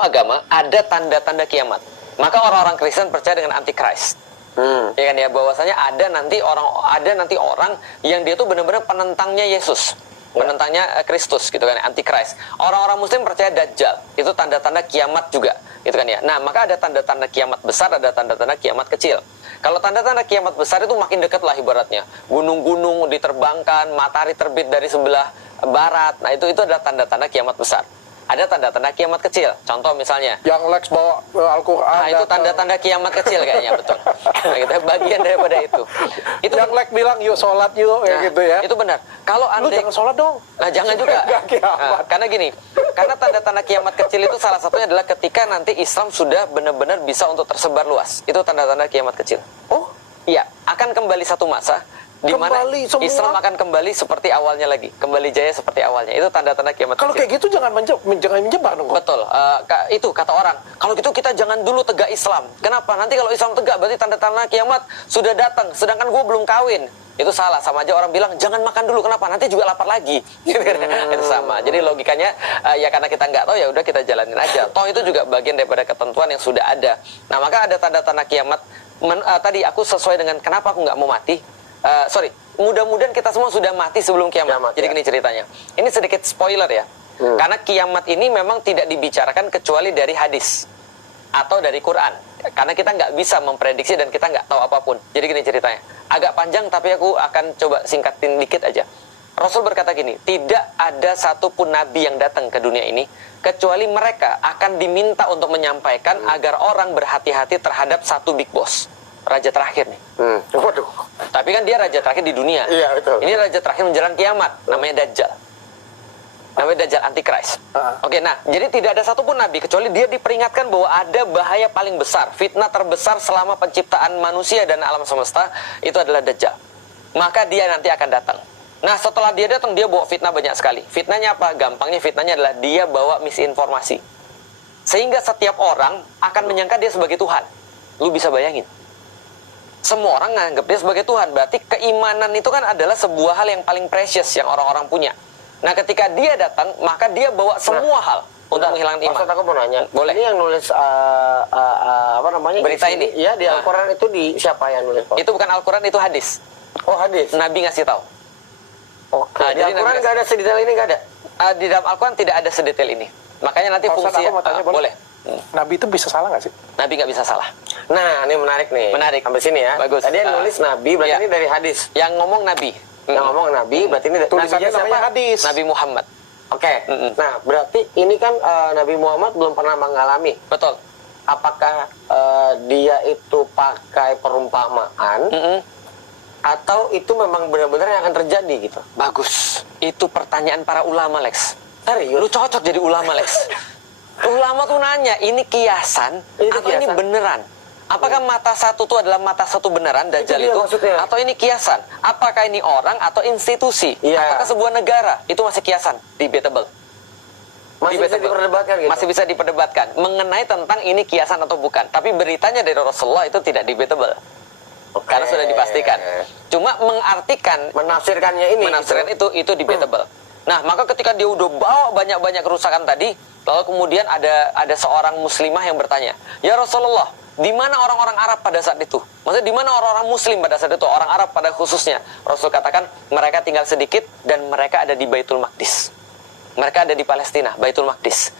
agama ada tanda-tanda kiamat. Maka orang-orang Kristen percaya dengan antikris. Ya kan ya, bahwasanya ada nanti orang yang dia tuh benar-benar penentangnya Yesus. Penentangnya Kristus gitu kan, antikris. Orang-orang Muslim percaya Dajjal, itu tanda-tanda kiamat juga, gitu kan ya. Nah, maka ada tanda-tanda kiamat besar, ada tanda-tanda kiamat kecil. Kalau tanda-tanda kiamat besar itu makin dekat lah ibaratnya. Gunung-gunung diterbangkan, matahari terbit dari sebelah barat. Nah, itu adalah tanda-tanda kiamat besar. Ada tanda-tanda kiamat kecil. Contoh misalnya yang Lex bawa Al-Quran. Nah, itu tanda-tanda kiamat kecil kayaknya, betul. Nah, kita bagian daripada itu. Itu yang Lex bilang yuk sholat yuk, nah, gitu ya. Itu benar. Kalau Lu jangan sholat dong. Nah, jangan juga. Nah, karena gini, karena tanda-tanda kiamat kecil itu salah satunya adalah ketika nanti Islam sudah benar-benar bisa untuk tersebar luas. Itu tanda-tanda kiamat kecil. Oh? Iya, akan kembali satu masa di mana Islam akan kembali seperti awalnya lagi, kembali jaya seperti awalnya. Itu tanda-tanda kiamat kalau kecil. Kayak gitu jangan menjebak dong. Betul. Itu kata orang. Kalau gitu kita jangan dulu tegak Islam. Kenapa? Nanti kalau Islam tegak berarti tanda-tanda kiamat sudah datang. Sedangkan gue belum kawin. Itu salah. Sama aja orang bilang jangan makan dulu. Kenapa? Nanti juga lapar lagi. Itu sama. Jadi logikanya ya karena kita nggak tahu ya udah kita jalanin aja. Toh itu juga bagian daripada ketentuan yang sudah ada. Nah maka ada tanda-tanda kiamat. Tadi aku sesuai dengan kenapa aku nggak mau mati. Mudah-mudahan kita semua sudah mati sebelum kiamat. Jadi gini ceritanya. Ini sedikit spoiler ya. Karena kiamat ini memang tidak dibicarakan kecuali dari hadis atau dari Quran. Karena kita nggak bisa memprediksi dan kita nggak tahu apapun. Jadi gini ceritanya. Agak panjang tapi aku akan coba singkatin dikit aja. Rasul berkata gini, tidak ada satupun nabi yang datang ke dunia ini kecuali mereka akan diminta untuk menyampaikan agar orang berhati-hati terhadap satu big boss. Raja terakhir nih. Waduh. Tapi kan dia raja terakhir di dunia. Iya, betul. Ini raja terakhir menjelang kiamat. Namanya Dajjal. Namanya Dajjal Antikris. Oke, nah, jadi tidak ada satupun nabi kecuali dia diperingatkan bahwa ada bahaya paling besar, fitnah terbesar selama penciptaan manusia dan alam semesta itu adalah Dajjal. Maka dia nanti akan datang. Nah, setelah dia datang dia bawa fitnah banyak sekali. Fitnahnya apa? Gampangnya fitnahnya adalah dia bawa misinformasi. Sehingga setiap orang akan menyangka dia sebagai Tuhan. Lu bisa bayangin? Semua orang nganggap dia sebagai Tuhan. Berarti keimanan itu kan adalah sebuah hal yang paling precious yang orang-orang punya. Nah ketika dia datang, maka dia bawa semua hal untuk menghilangkan iman. Maksud aku mau nanya, boleh. Ini yang nulis apa namanya? Berita ini? Ya di Al-Quran itu di siapa yang nulis? Itu bukan Al-Quran, itu hadis. Oh hadis. Nabi ngasih tahu. Oke. Di Al-Quran nggak ada sedetail ini, nggak ada? Di dalam Al-Quran tidak ada sedetail ini. Makanya nanti fungsi. Aku mau tanya, boleh? Nabi itu bisa salah nggak sih? Nabi nggak bisa salah. Nah, ini menarik nih. Menarik. Sampai sini ya. Bagus. Tadi yang nulis Nabi, berarti ini dari hadis. Yang ngomong Nabi. Yang ngomong Nabi, berarti ini tulisannya namanya hadis. Nabi Muhammad. Oke. Nah, berarti ini kan Nabi Muhammad belum pernah mengalami. Betul. Apakah dia itu pakai perumpamaan atau itu memang benar-benar yang akan terjadi gitu? Bagus. Itu pertanyaan para ulama, Lex. Serius? Lu cocok jadi ulama, Lex. Ulama tuh nanya, ini kiasan atau ini beneran? Apakah mata satu itu adalah mata satu beneran, Dajjal itu? Atau ini kiasan? Apakah ini orang atau institusi? Apakah sebuah negara? Itu masih kiasan, debatable. Masih bisa diperdebatkan gitu? Masih bisa diperdebatkan. Mengenai tentang ini kiasan atau bukan. Tapi beritanya dari Rasulullah itu tidak debatable. Karena sudah dipastikan. Cuma mengartikan, menafsirkannya ini. Menafsirkan itu debatable. Nah, maka ketika dia udah bawa banyak-banyak kerusakan tadi, lalu kemudian ada seorang muslimah yang bertanya, "Ya Rasulullah, di mana orang-orang Arab pada saat itu?" Maksudnya di mana orang-orang muslim pada saat itu, orang Arab pada khususnya. Rasul katakan, mereka tinggal sedikit dan mereka ada di Baitul Maqdis. Mereka ada di Palestina, Baitul Maqdis.